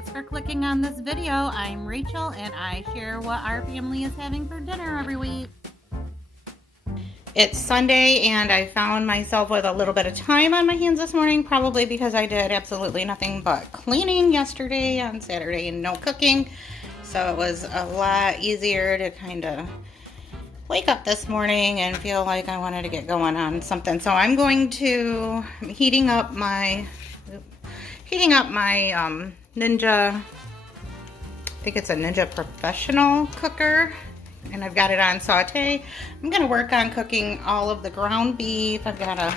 Thanks for clicking on this video. I'm Rachel and I share what our family is having for dinner every week. It's Sunday and I found myself with a little bit of time on my hands this morning, probably because I did absolutely nothing but cleaning yesterday on Saturday and no cooking. So it was a lot easier to kind of wake up this morning and feel like I wanted to get going on something. So I'm heating up my Ninja, I think it's a Ninja Professional cooker, and I've got it on saute. I'm gonna work on cooking all of the ground beef. I've got a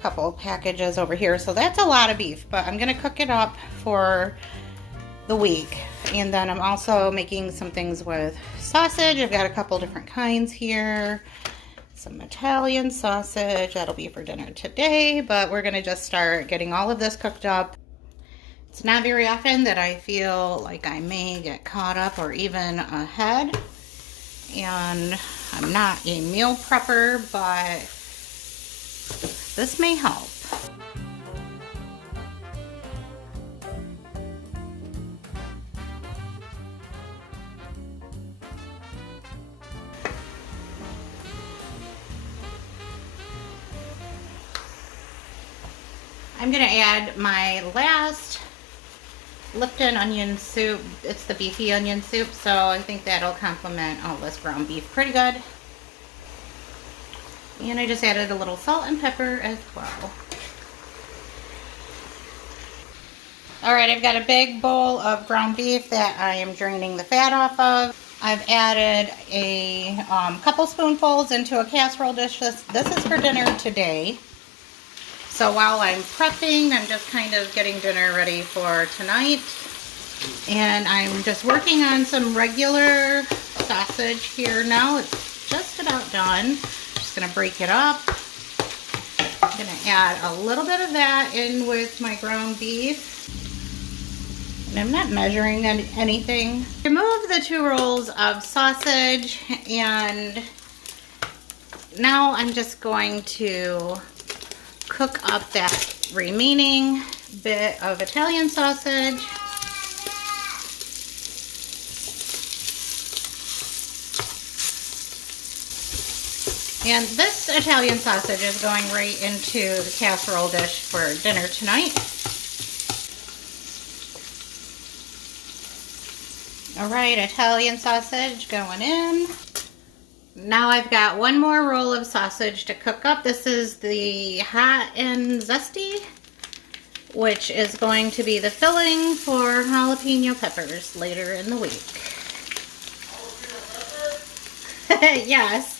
couple of packages over here, so that's a lot of beef, but I'm gonna cook it up for the week. And then I'm also making some things with sausage. I've got a couple different kinds here. Some Italian sausage, that'll be for dinner today, but we're gonna just start getting all of this cooked up. It's not very often that I feel like I may get caught up or even ahead. And I'm not a meal prepper, but this may help. I'm gonna add my last Lipton onion soup. It's the beefy onion soup, so I think that'll complement all this ground beef pretty good. And I just added a little salt and pepper as well. All right, I've got a big bowl of ground beef that I am draining the fat off of. I've added a couple spoonfuls into a casserole dish. This is for dinner today. So while I'm prepping, I'm just kind of getting dinner ready for tonight. And I'm just working on some regular sausage here now. It's just about done. Just gonna break it up. I'm gonna add a little bit of that in with my ground beef. And I'm not measuring anything. Remove the 2 rolls of sausage, and now I'm just going to cook up that remaining bit of Italian sausage. And this Italian sausage is going right into the casserole dish for dinner tonight. All right, Italian sausage going in. Now I've got one more roll of sausage to cook up. This is the hot and zesty, which is going to be the filling for jalapeno peppers later in the week. Yes.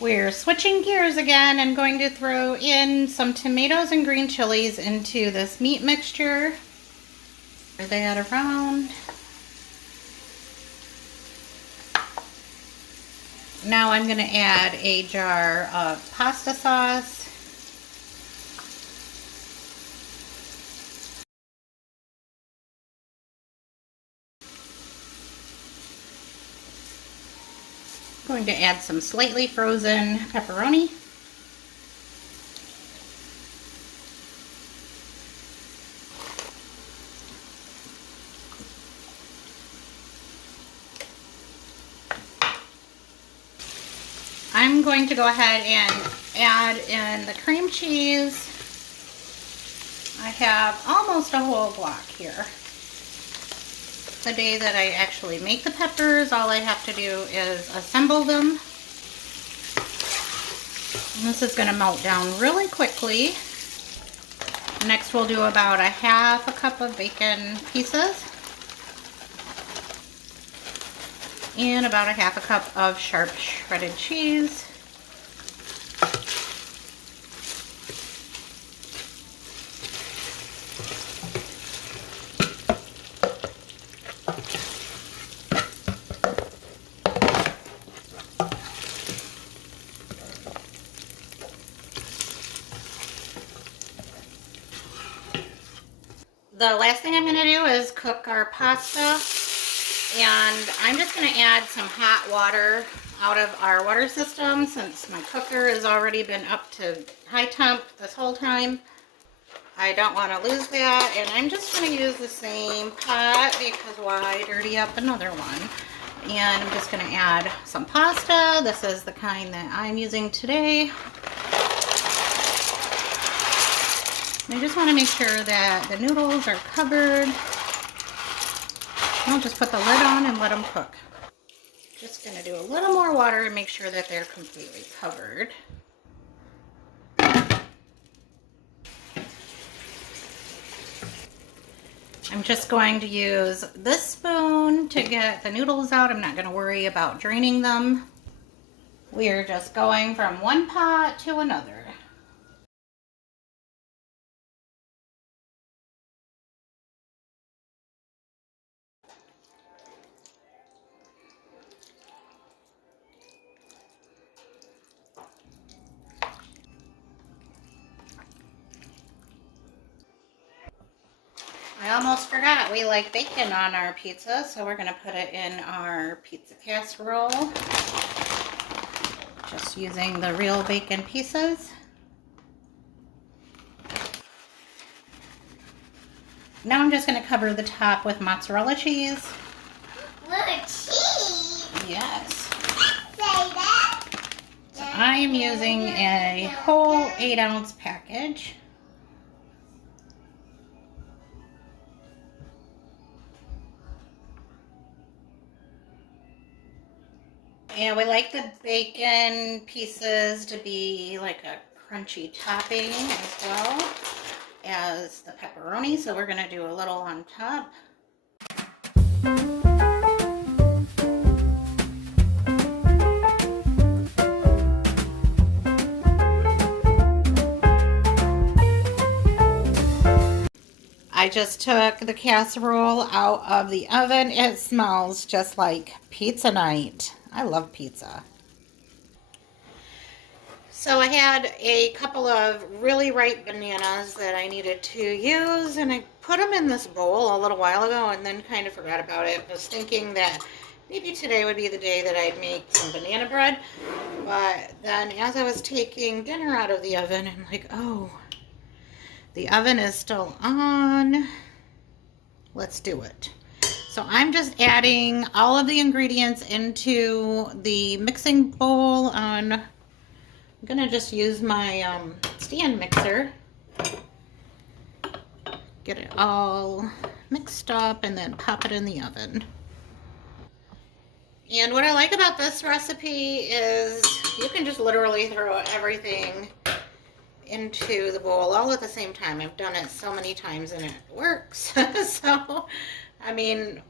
We're switching gears again. I'm going to throw in some tomatoes and green chilies into this meat mixture. Stir that around. Now I'm going to add a jar of pasta sauce. Going to add some slightly frozen pepperoni. I'm going to go ahead and add in the cream cheese. I have almost a whole block here. The day that I actually make the peppers, all I have to do is assemble them. And this is going to melt down really quickly. Next we'll do about a half a cup of bacon pieces. And about a half a cup of sharp shredded cheese. The last thing I'm going to do is cook our pasta, and I'm just going to add some hot water out of our water system since my cooker has already been up to high temp this whole time. I don't want to lose that, and I'm just going to use the same pot because why dirty up another one? And I'm just going to add some pasta. This is the kind that I'm using today. I just want to make sure that the noodles are covered. I'll just put the lid on and let them cook. Just going to do a little more water and make sure that they're completely covered. I'm just going to use this spoon to get the noodles out. I'm not going to worry about draining them. We are just going from one pot to another. I almost forgot we like bacon on our pizza, so we're going to put it in our pizza casserole. Just using the real bacon pieces. Now I'm just going to cover the top with mozzarella cheese. What cheese? Yes. Say that. So I am using a whole 8-ounce package. And we like the bacon pieces to be like a crunchy topping as well as the pepperoni. So we're going to do a little on top. I just took the casserole out of the oven. It smells just like pizza night. I love pizza. So I had a couple of really ripe bananas that I needed to use, and I put them in this bowl a little while ago and then kind of forgot about it. I was thinking that maybe today would be the day that I'd make some banana bread, but then as I was taking dinner out of the oven, I'm like, oh, the oven is still on. Let's do it. So I'm just adding all of the ingredients into the mixing bowl. I'm gonna just use my stand mixer. Get it all mixed up and then pop it in the oven. And what I like about this recipe is you can just literally throw everything into the bowl all at the same time. I've done it so many times and it works. So, I mean,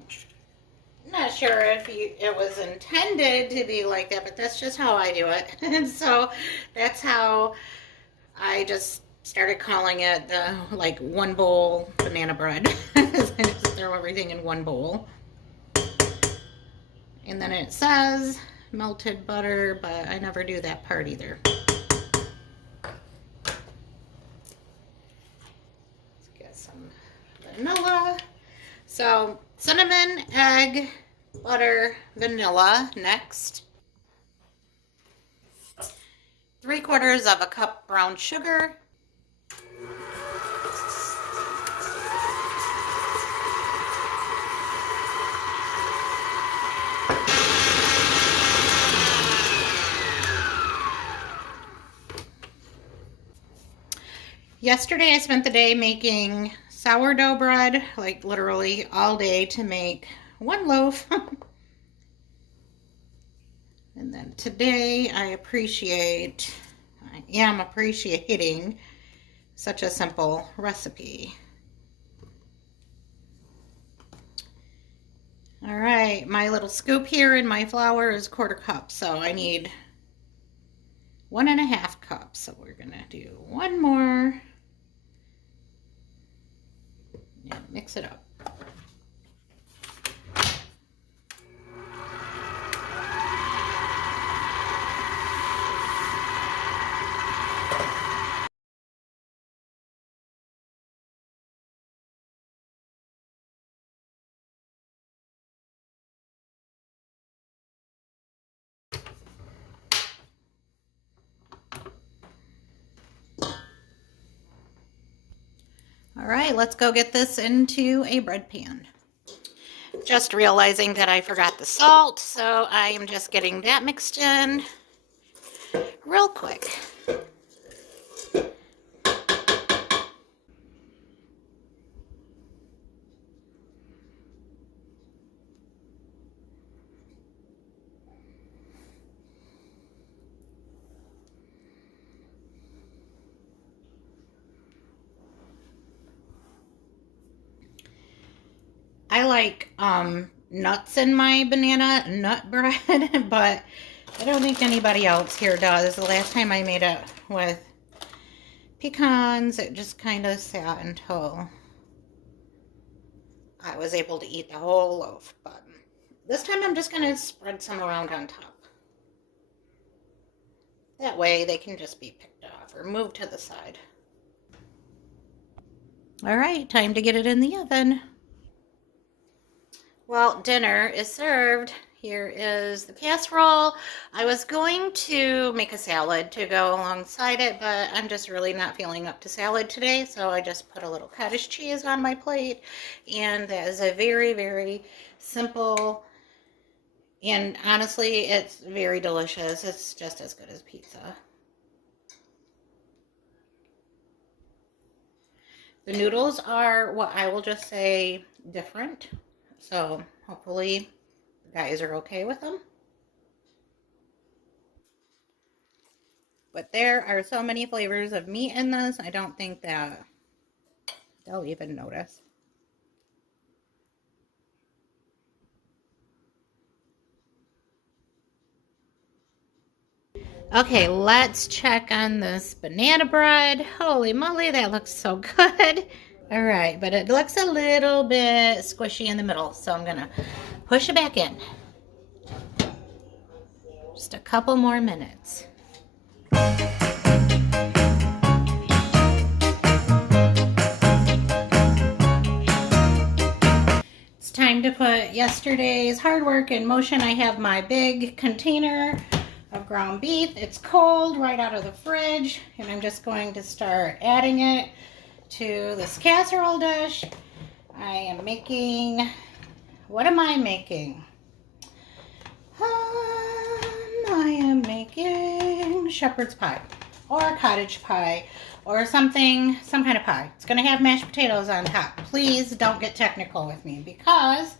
not sure if it was intended to be like that, but that's just how I do it. And so that's how I just started calling it the like one bowl banana bread. I just throw everything in one bowl. And then it says melted butter, but I never do that part either. Let's get some vanilla. So cinnamon, egg, butter, vanilla next. 3/4 of a cup brown sugar. Yesterday I spent the day making sourdough bread, like literally all day to make one loaf. And then today I am appreciating such a simple recipe. All right, my little scoop here in my flour is 1/4 cup, so I need 1.5 cups. So we're gonna do one more and mix it up. All right, let's go get this into a bread pan. Just realizing that I forgot the salt, so I am just getting that mixed in real quick. I like nuts in my banana nut bread, but I don't think anybody else here does. The last time I made it with pecans, it just kind of sat until I was able to eat the whole loaf. But this time I'm just going to spread some around on top. That way they can just be picked off or moved to the side. All right, time to get it in the oven. Well, dinner is served. Here is the casserole. I was going to make a salad to go alongside it, but I'm just really not feeling up to salad today, so I just put a little cottage cheese on my plate, and that is a very, very simple, and honestly, it's very delicious. It's just as good as pizza. The noodles are what I will just say different. So hopefully you guys are okay with them. But there are so many flavors of meat in this, I don't think that they'll even notice. Okay, let's check on this banana bread. Holy moly, that looks so good. All right, but it looks a little bit squishy in the middle, so I'm gonna push it back in. Just a couple more minutes. It's time to put yesterday's hard work in motion. I have my big container of ground beef. It's cold right out of the fridge, and I'm just going to start adding it to this casserole dish. I am making, what am I making? I am making shepherd's pie or cottage pie or something, some kind of pie. It's going to have mashed potatoes on top. Please don't get technical with me because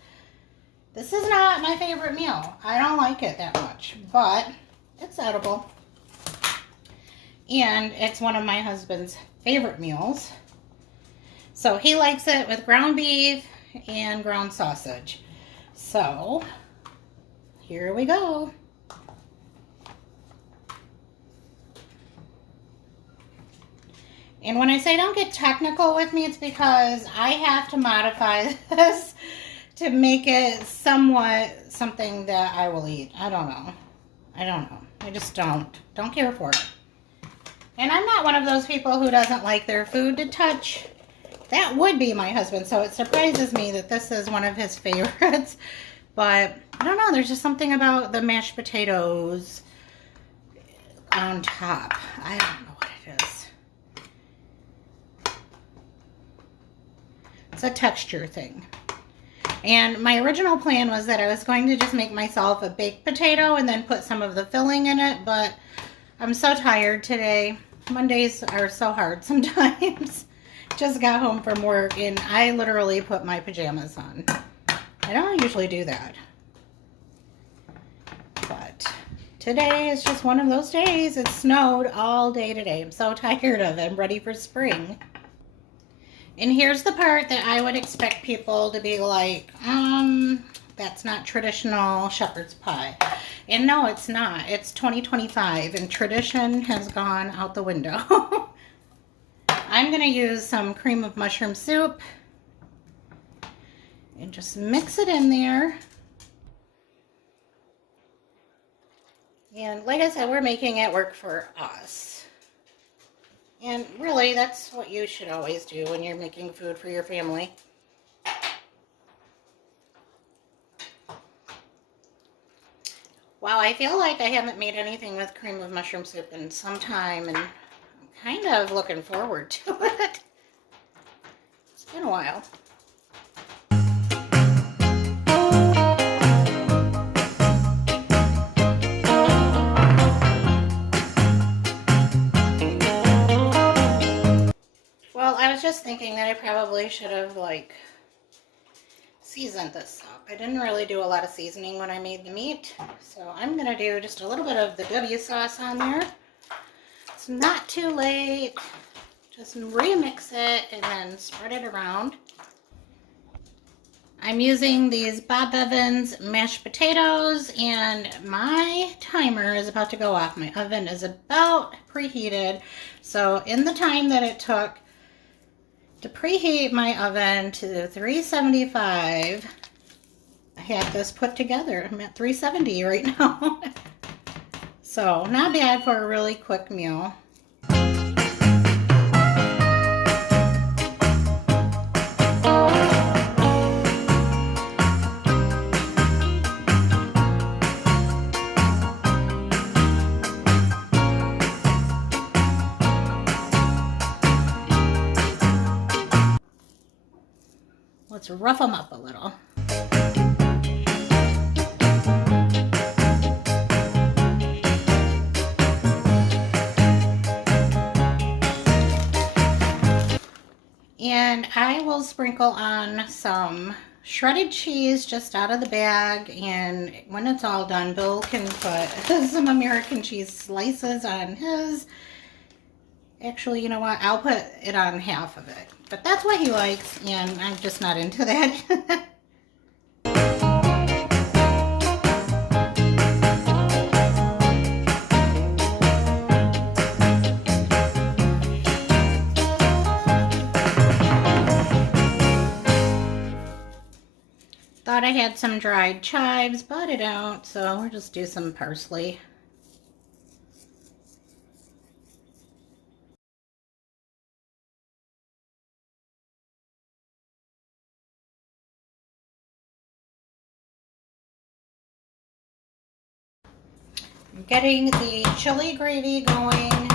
this is not my favorite meal. I don't like it that much, but it's edible. And it's one of my husband's favorite meals. So he likes it with ground beef and ground sausage. So here we go. And when I say don't get technical with me, it's because I have to modify this to make it somewhat something that I will eat. I don't know. I just don't care for it. And I'm not one of those people who doesn't like their food to touch. That would be my husband, so it surprises me that this is one of his favorites. But I don't know, there's just something about the mashed potatoes on top. I don't know what it is. It's a texture thing. And my original plan was that I was going to just make myself a baked potato and then put some of the filling in it, but I'm so tired today. Mondays are so hard sometimes. Just got home from work and I literally put my pajamas on. I don't usually do that. But today is just one of those days. It snowed all day today. I'm so tired of it. I'm ready for spring. And here's the part that I would expect people to be like, that's not traditional shepherd's pie. And no, it's not. It's 2025 and tradition has gone out the window. I'm going to use some cream of mushroom soup and just mix it in there. And like I said, we're making it work for us. And really, that's what you should always do when you're making food for your family. Wow, I feel like I haven't made anything with cream of mushroom soup in some time, and I'm kind of looking forward to it. in a while. Well, I was just thinking that I probably should have like seasoned this up. I didn't really do a lot of seasoning when I made the meat, so I'm gonna do just a little bit of the W sauce on there. It's not too late. Just remix it and then spread it around. I'm using these Bob Evans mashed potatoes, and my timer is about to go off. My oven is about preheated, so in the time that it took to preheat my oven to 375, I had this put together. I'm at 370 right now. So not bad for a really quick meal. Let's rough them up a little. And I will sprinkle on some shredded cheese just out of the bag, and when it's all done, Bill can put some American cheese slices on his. Actually, you know what? I'll put it on half of it. But that's what he likes, and I'm just not into that. Thought I had some dried chives, but I don't, so we'll just do some parsley. I'm getting the chili gravy going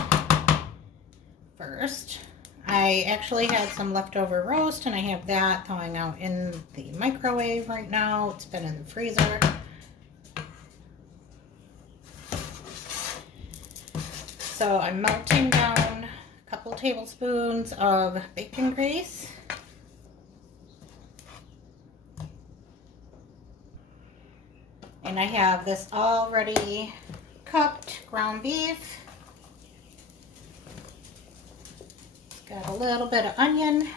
first. I actually had some leftover roast, and I have that thawing out in the microwave right now. It's been in the freezer. So I'm melting down a couple tablespoons of bacon grease. And I have this already cooked ground beef. Got a little bit of onion.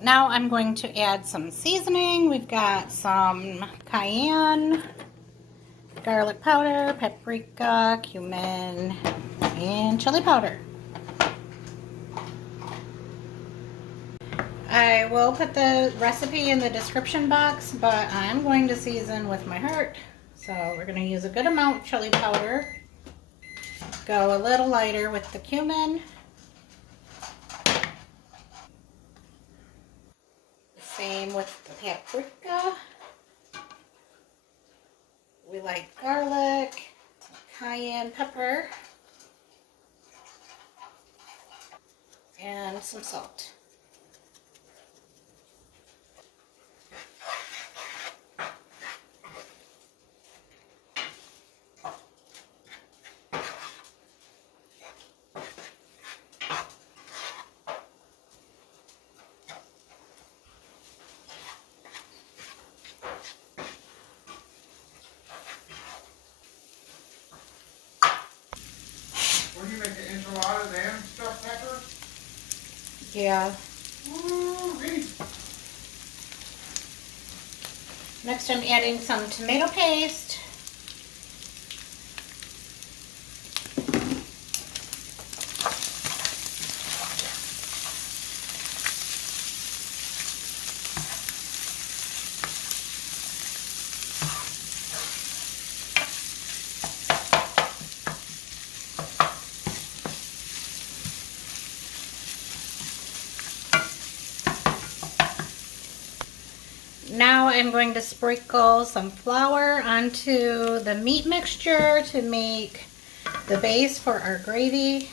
Now I'm going to add some seasoning. We've got some cayenne, garlic powder, paprika, cumin, and chili powder. I will put the recipe in the description box, but I'm going to season with my heart. So we're going to use a good amount of chili powder. Go a little lighter with the cumin. Same with the paprika. We like garlic, cayenne pepper, and some salt. When you make the enchiladas and stuffed pepper? Yeah. Woo-wee. Next I'm adding some tomato paste. Now going to sprinkle some flour onto the meat mixture to make the base for our gravy.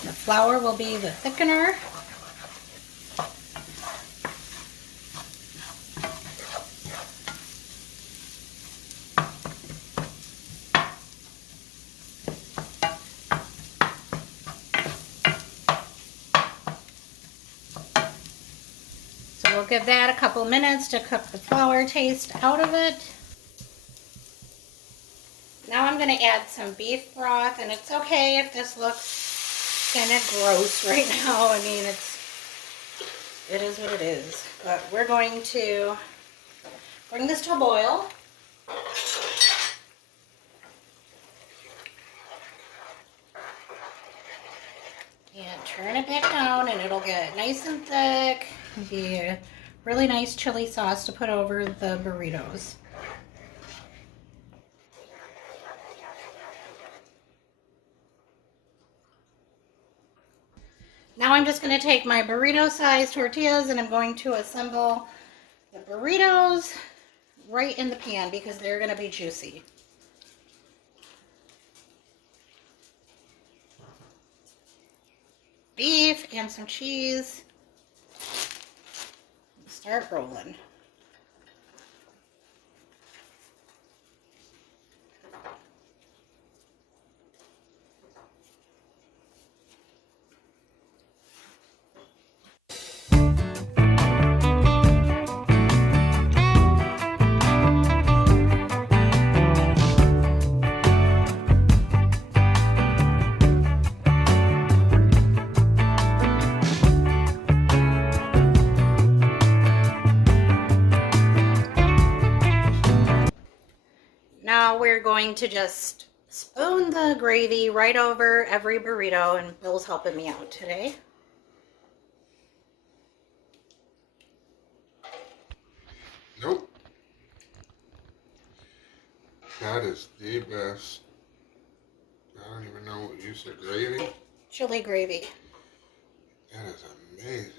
The flour will be the thickener. So we'll give that a couple minutes to cook the flour taste out of it. Now I'm going to add some beef broth, and it's okay if this looks kind of gross right now. I mean, it is what it is. But we're going to bring this to a boil. And turn it back down, and it'll get nice and thick. Be a really nice chili sauce to put over the burritos. Now I'm just going to take my burrito-sized tortillas and I'm going to assemble the burritos right in the pan because they're going to be juicy. Beef and some cheese. Start rolling. Now we're going to just spoon the gravy right over every burrito, and Bill's helping me out today. Nope. That is the best. I don't even know what you said. Gravy? Chili gravy. That is amazing.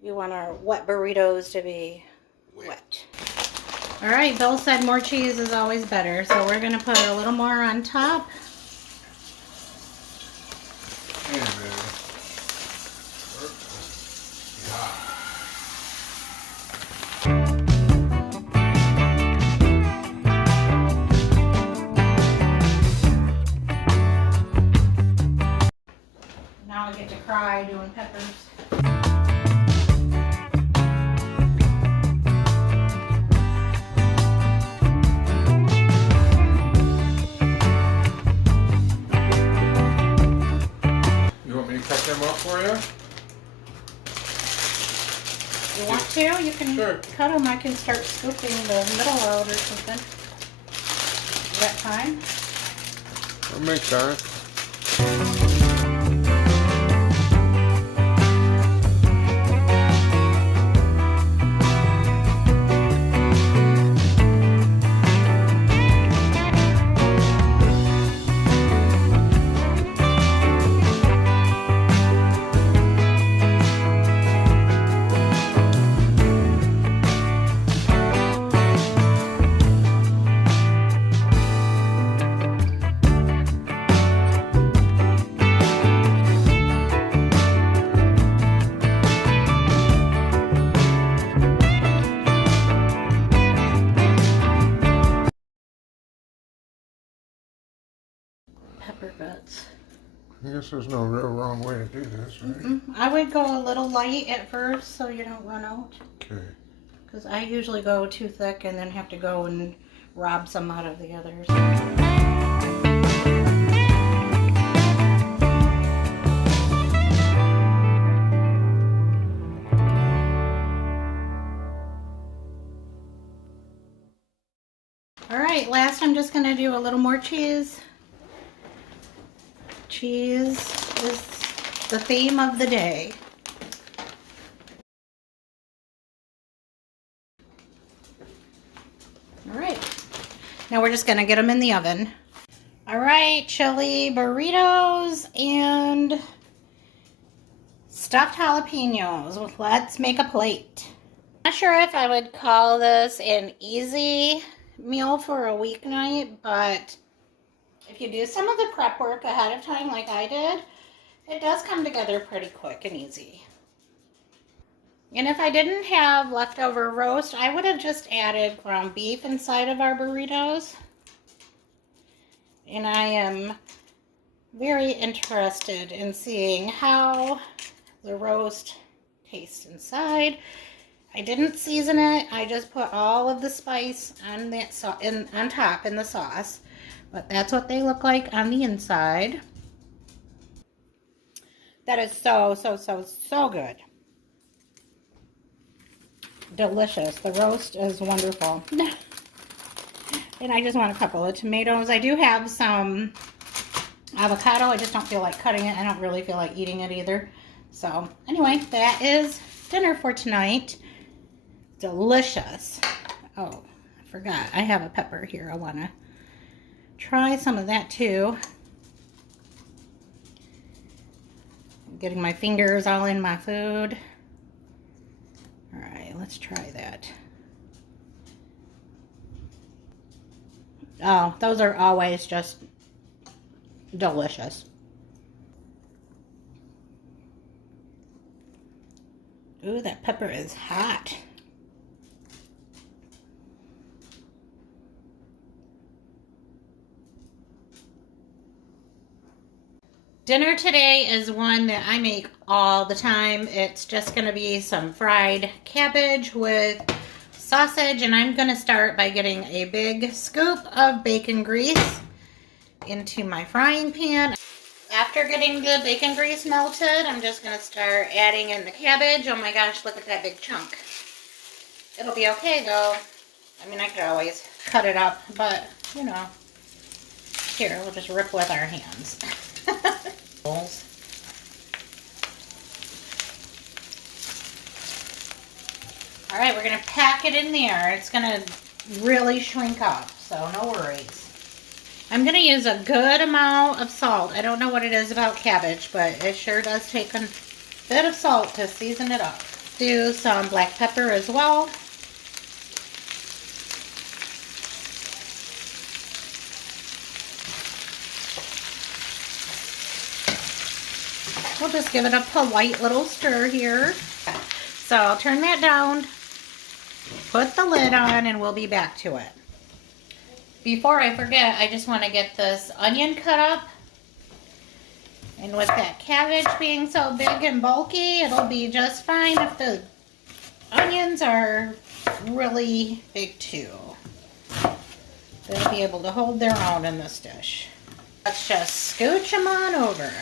We want our wet burritos to be wet. All right, Bill said more cheese is always better, so we're going to put a little more on top. Now I get to cry doing peppers. Cut them up for you? You want to? You can Sure. cut them. I can start scooping the middle out or something. You got time? I'll make time. Pepper bits. I guess there's no real wrong way to do this, right? I would go a little light at first so you don't run out. Okay. Because I usually go too thick and then have to go and rob some out of the others. All right, last I'm just going to do a little more cheese. Cheese is the theme of the day. All right, now we're just gonna get them in the oven. All right, chili burritos and stuffed jalapenos. Let's make a plate. Not sure if I would call this an easy meal for a weeknight, but if you do some of the prep work ahead of time like I did, it does come together pretty quick and easy. And if I didn't have leftover roast, I would have just added ground beef inside of our burritos. And I am very interested in seeing how the roast tastes inside. I didn't season it. I just put all of the spice on that on top in the sauce. But that's what they look like on the inside. That is so good. Delicious. The roast is wonderful. And I just want a couple of tomatoes. I do have some avocado. I just don't feel like cutting it. I don't really feel like eating it either. So anyway, that is dinner for tonight. Delicious. Oh, I forgot. I have a pepper here. I want to try some of that too. I'm getting my fingers all in my food. All right, let's try that. Oh, those are always just delicious. Ooh, that pepper is hot. Dinner today is one that I make all the time. It's just going to be some fried cabbage with sausage, and I'm going to start by getting a big scoop of bacon grease into my frying pan. After getting the bacon grease melted, I'm just going to start adding in the cabbage. Oh my gosh, look at that big chunk. It'll be okay though. I mean, I could always cut it up, but you know, here, we'll just rip with our hands. All right, we're going to pack it in there. It's going to really shrink up, so no worries. I'm going to use a good amount of salt. I don't know what it is about cabbage, but it sure does take a bit of salt to season it up. Do some black pepper as well. We'll just give it a polite little stir here. So I'll turn that down, put the lid on, and we'll be back to it. Before I forget, I just want to get this onion cut up. And with that cabbage being so big and bulky, it'll be just fine if the onions are really big too. They'll be able to hold their own in this dish. Let's just scooch them on over.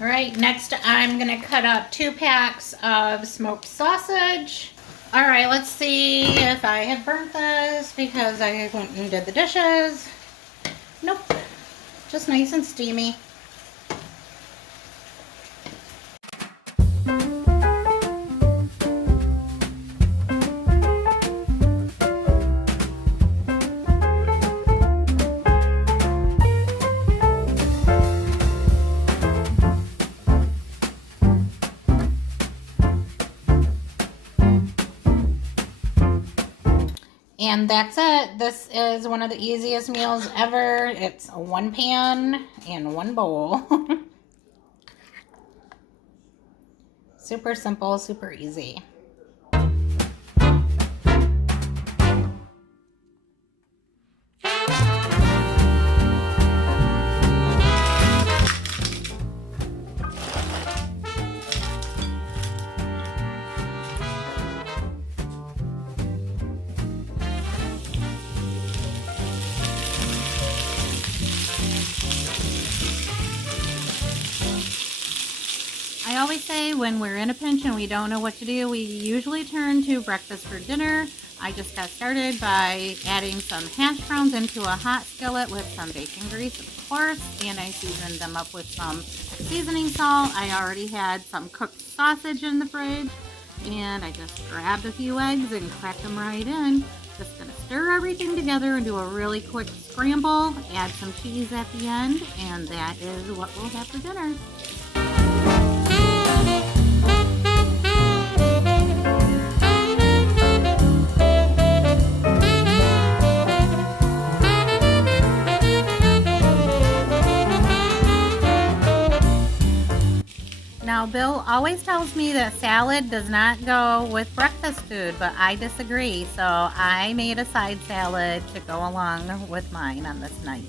All right, next I'm gonna cut up 2 packs of smoked sausage. All right, let's see if I have burnt this because I went and did the dishes. Nope, just nice and steamy. And that's it. This is one of the easiest meals ever. It's 1 pan and 1 bowl. Super simple, super easy. I always say when we're in a pinch and we don't know what to do, we usually turn to breakfast for dinner. I just got started by adding some hash browns into a hot skillet with some bacon grease, of course, and I seasoned them up with some seasoning salt. I already had some cooked sausage in the fridge, and I just grabbed a few eggs and cracked them right in. Just gonna stir everything together and do a really quick scramble, add some cheese at the end, and that is what we'll have for dinner. Now, Bill always tells me that salad does not go with breakfast food, but I disagree. So I made a side salad to go along with mine on this night.